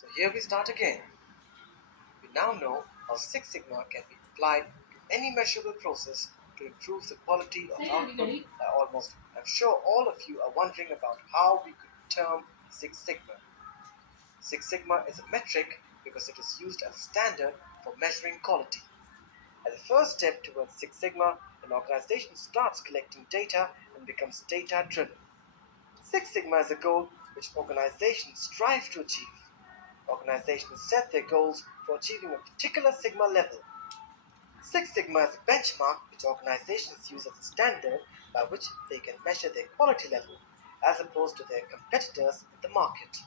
So here we start again. We now know how Six Sigma can be applied to any measurable process to improve the quality of output. I'm sure all of you are wondering about how we could term Six Sigma. Six Sigma is a metric because it is used as a standard for measuring quality. As a first step towards Six Sigma, an organization starts collecting data and becomes data driven. Six Sigma is a goal which organizations strive to achieve. Organizations set their goals for achieving a particular Sigma level. Six Sigma is a benchmark which organizations use as a standard by which they can measure their quality level, as opposed to their competitors in the market.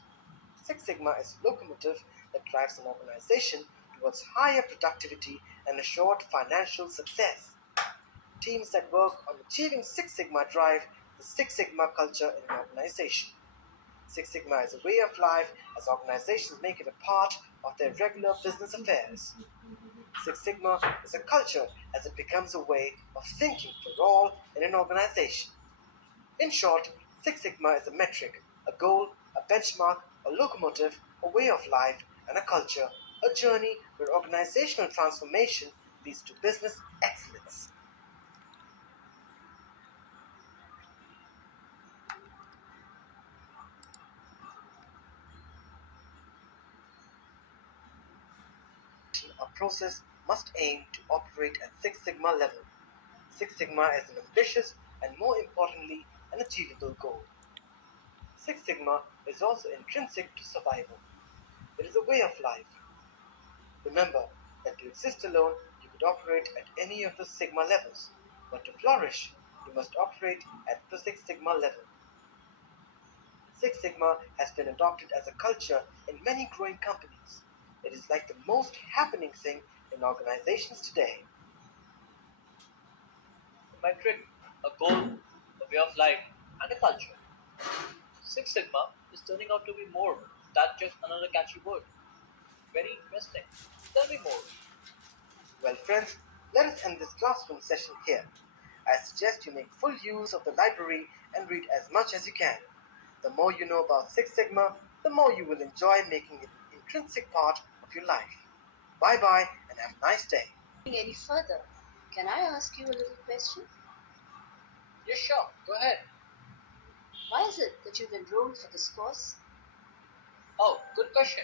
Six Sigma is a locomotive that drives an organization towards higher productivity and assured financial success. Teams that work on achieving Six Sigma drive the Six Sigma culture in an organization. Six Sigma is a way of life as organizations make it a part of their regular business affairs. Six Sigma is a culture as it becomes a way of thinking for all in an organization. In short, Six Sigma is a metric, a goal, a benchmark, a locomotive, a way of life, and a culture, a journey where organizational transformation leads to business excellence. A process must aim to operate at Six Sigma level. Six Sigma is an ambitious and, more importantly, an achievable goal. Six Sigma is also intrinsic to survival. It is a way of life. Remember that to exist alone, you could operate at any of the Sigma levels, but to flourish, you must operate at the Six Sigma level. Six Sigma has been adopted as a culture in many growing companies. It is like the most happening thing in organizations today. A metric, a goal, a way of life, and a culture. Six Sigma is turning out to be more than just another catchy word. Very interesting. Tell me more. Well, friends, let us end this classroom session here. I suggest you make full use of the library and read as much as you can. The more you know about Six Sigma, the more you will enjoy making it an intrinsic part of your life. Bye bye and have a nice day. Any further, can I ask you a little question? Yes, sure. Go ahead. Why is it that you've enrolled for this course? Oh, good question.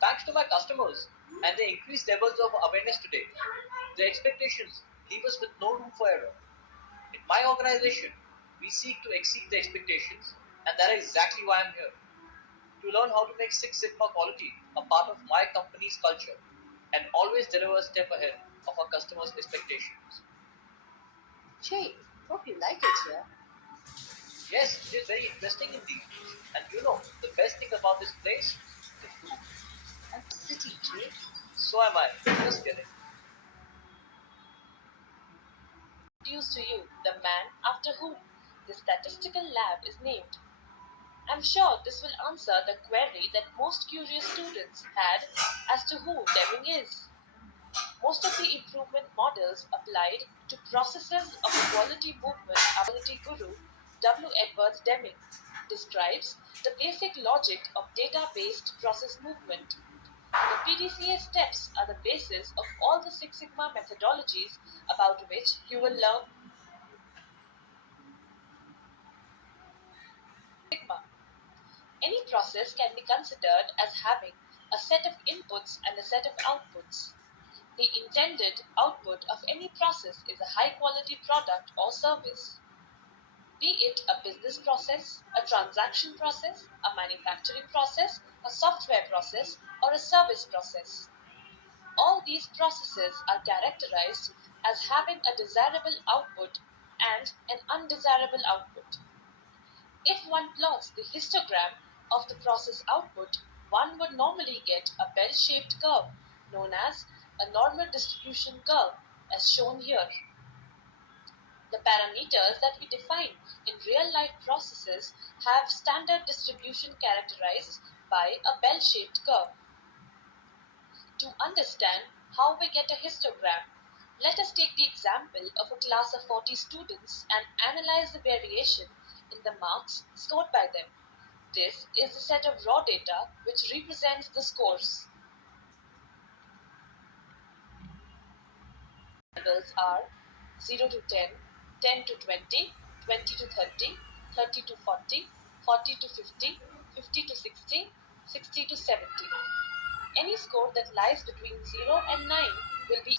Thanks to my customers and the increased levels of awareness today, their expectations leave us with no room for error. In my organization, we seek to exceed the expectations, and that is exactly why I'm here. To learn how to make Six Sigma quality a part of my company's culture and always deliver a step ahead of our customers' expectations. Jay, hope you like it here. Yes, it is very interesting indeed. And you know, the best thing about this place? The food. And city, Jay. So am I. Just kidding. Introduce to you the man after whom the statistical lab is named. I'm sure this will answer the query that most curious students had as to who Deming is. Most of the improvement models applied to processes of the quality movement are quality guru W. Edwards Deming describes the basic logic of data-based process movement. The PDCA steps are the basis of all the Six Sigma methodologies about which you will learn Sigma. Any process can be considered as having a set of inputs and a set of outputs. The intended output of any process is a high quality product or service, be it a business process, a transaction process, a manufacturing process, a software process, or a service process. All these processes are characterized as having a desirable output and an undesirable output. If one plots the histogram of the process output, one would normally get a bell-shaped curve known as a normal distribution curve, as shown here. The parameters that we define in real-life processes have standard distribution characterized by a bell-shaped curve. To understand how we get a histogram, let us take the example of a class of 40 students and analyze the variation in the marks scored by them. This is the set of raw data which represents the scores. Levels are 0 to 10, 10 to 20, 20 to 30, 30 to 40, 40 to 50, 50 to 60, 60 to 70. Any score that lies between 0 and 9 will be.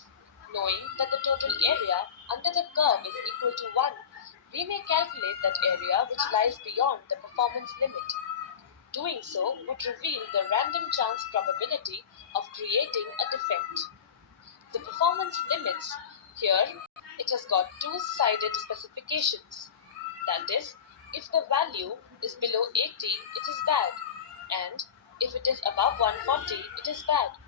Knowing that the total area under the curve is equal to 1, we may calculate that area which lies beyond the performance limit. Doing so would reveal the random chance probability of creating a defect. The performance limits here, it has got two-sided specifications. That is, if the value is below 80, it is bad, and if it is above 140, it is bad.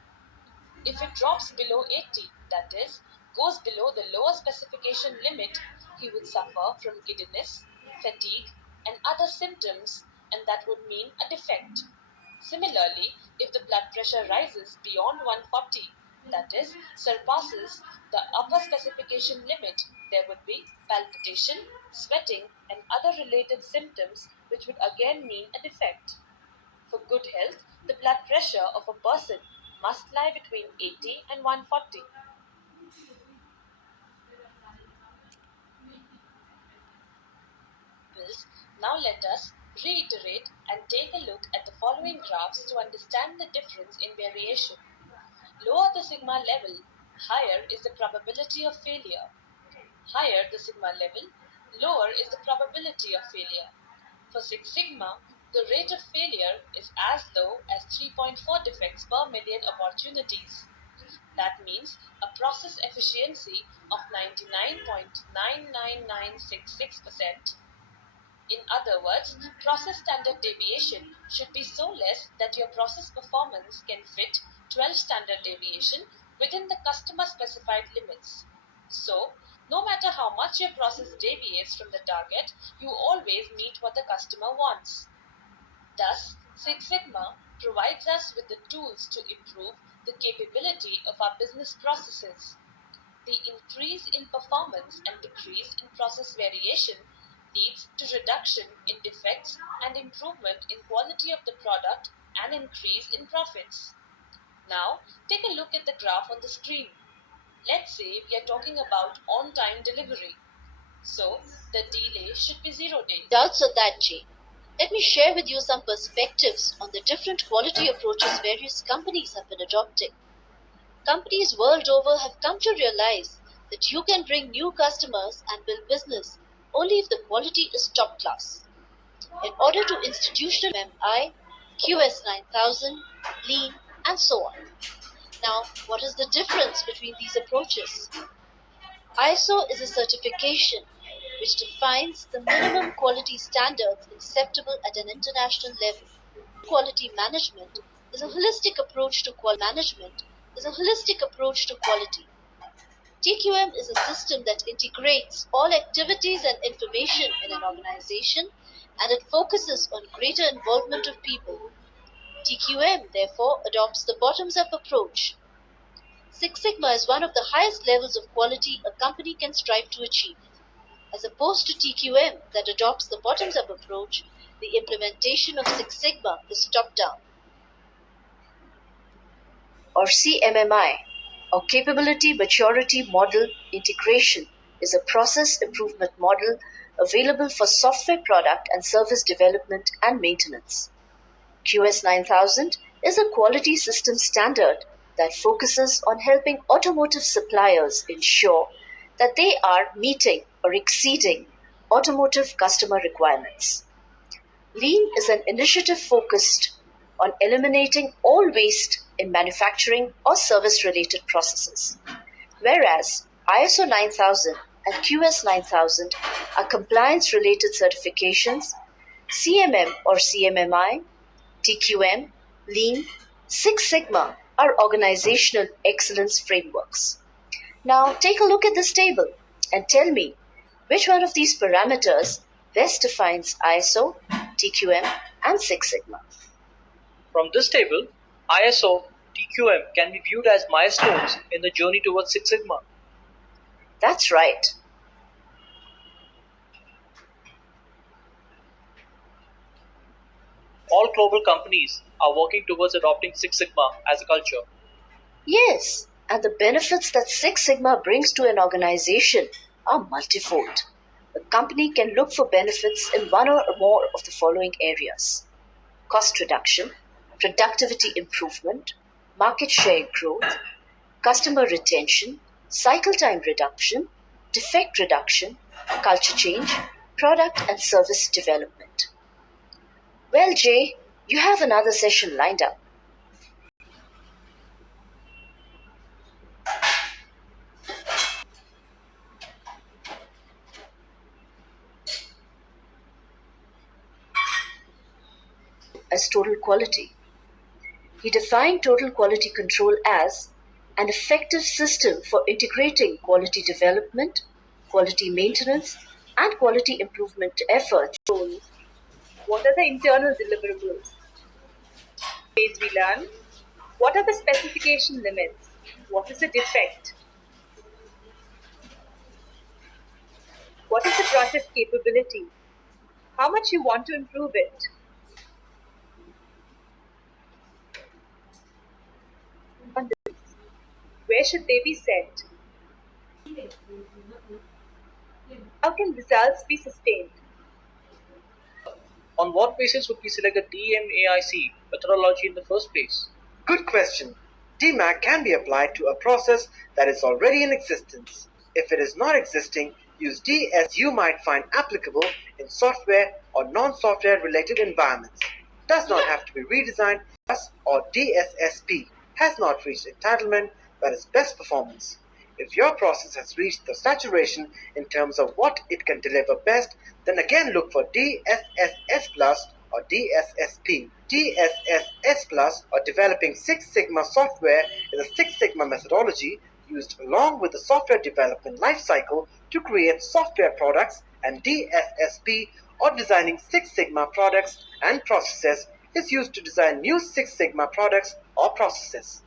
If it drops below 80, that is, goes below the lower specification limit, he would suffer from giddiness, fatigue, and other symptoms, and that would mean a defect. Similarly, if the blood pressure rises beyond 140, that is, surpasses the upper specification limit, there would be palpitation, sweating, and other related symptoms, which would again mean a defect. For good health, the blood pressure of a person must lie between 80 and 140. Now let us reiterate and take a look at the following graphs to understand the difference in variation. Lower the sigma level, higher is the probability of failure. Higher the sigma level, lower is the probability of failure. For Six Sigma, the rate of failure is as low as 3.4 defects per million opportunities. That means a process efficiency of 99.99966%. In other words, process standard deviation should be so less that your process performance can fit 12 standard deviation within the customer specified limits. So, no matter how much your process deviates from the target, you always meet what the customer wants. Thus, Six Sigma provides us with the tools to improve the capability of our business processes. The increase in performance and decrease in process variation leads to reduction in defects and improvement in quality of the product and increase in profits. Now, take a look at the graph on the screen. Let's say we are talking about on-time delivery. So, the delay should be 0 days. Doubts on that, Jane? Let me share with you some perspectives on the different quality approaches various companies have been adopting. Companies world over have come to realize that you can bring new customers and build business only if the quality is top class. In order to institutionalize MI, QS9000, Lean, and so on. Now, what is the difference between these approaches? ISO is a certification which defines the minimum quality standards acceptable at an international level. Quality management is a holistic approach to quality. TQM is a system that integrates all activities and information in an organization, and it focuses on greater involvement of people. TQM therefore adopts the bottoms-up approach. Six Sigma is one of the highest levels of quality a company can strive to achieve. As opposed to TQM that adopts the bottoms-up approach, the implementation of Six Sigma is top-down. Or CMMI, or Capability Maturity Model Integration, is a process improvement model available for software product and service development and maintenance. QS9000 is a quality system standard that focuses on helping automotive suppliers ensure that they are meeting or exceeding automotive customer requirements. Lean is an initiative focused on eliminating all waste in manufacturing or service-related processes, whereas ISO 9000 and QS 9000 are compliance-related certifications. CMM or CMMI, TQM, Lean, Six Sigma are organizational excellence frameworks. Now take a look at this table and tell me which one of these parameters best defines ISO, TQM, and Six Sigma. From this table, ISO, TQM can be viewed as milestones in the journey towards Six Sigma. That's right. all global companies are working towards adopting Six Sigma as a culture. Yes, and the benefits that Six Sigma brings to an organization are multifold. A company can look for benefits in one or more of the following areas: cost reduction, productivity improvement, market share growth, customer retention, cycle time reduction, defect reduction, culture change, product and service development. Well, Jay, you have another session lined up. As total quality. He defined total quality control as an effective system for integrating quality development, quality maintenance, and quality improvement efforts. What are the internal deliverables? Ways we learn. What are the specification limits? What is a defect? What is the process capability? How much you want to improve it? Where should they be set? How can results be sustained? On what basis would we select the DMAIC methodology in the first place? Good question. DMAC can be applied to a process that is already in existence. If it is not existing, use DS you might find applicable in software or non-software related environments. Does not have to be redesigned or DSSP has not reached entitlement that is best performance. If your process has reached the saturation in terms of what it can deliver best, then again look for DSSS Plus or DSSP. DSSS Plus or developing Six Sigma software is a Six Sigma methodology used along with the software development lifecycle to create software products, and DSSP or designing Six Sigma products and processes is used to design new Six Sigma products or processes.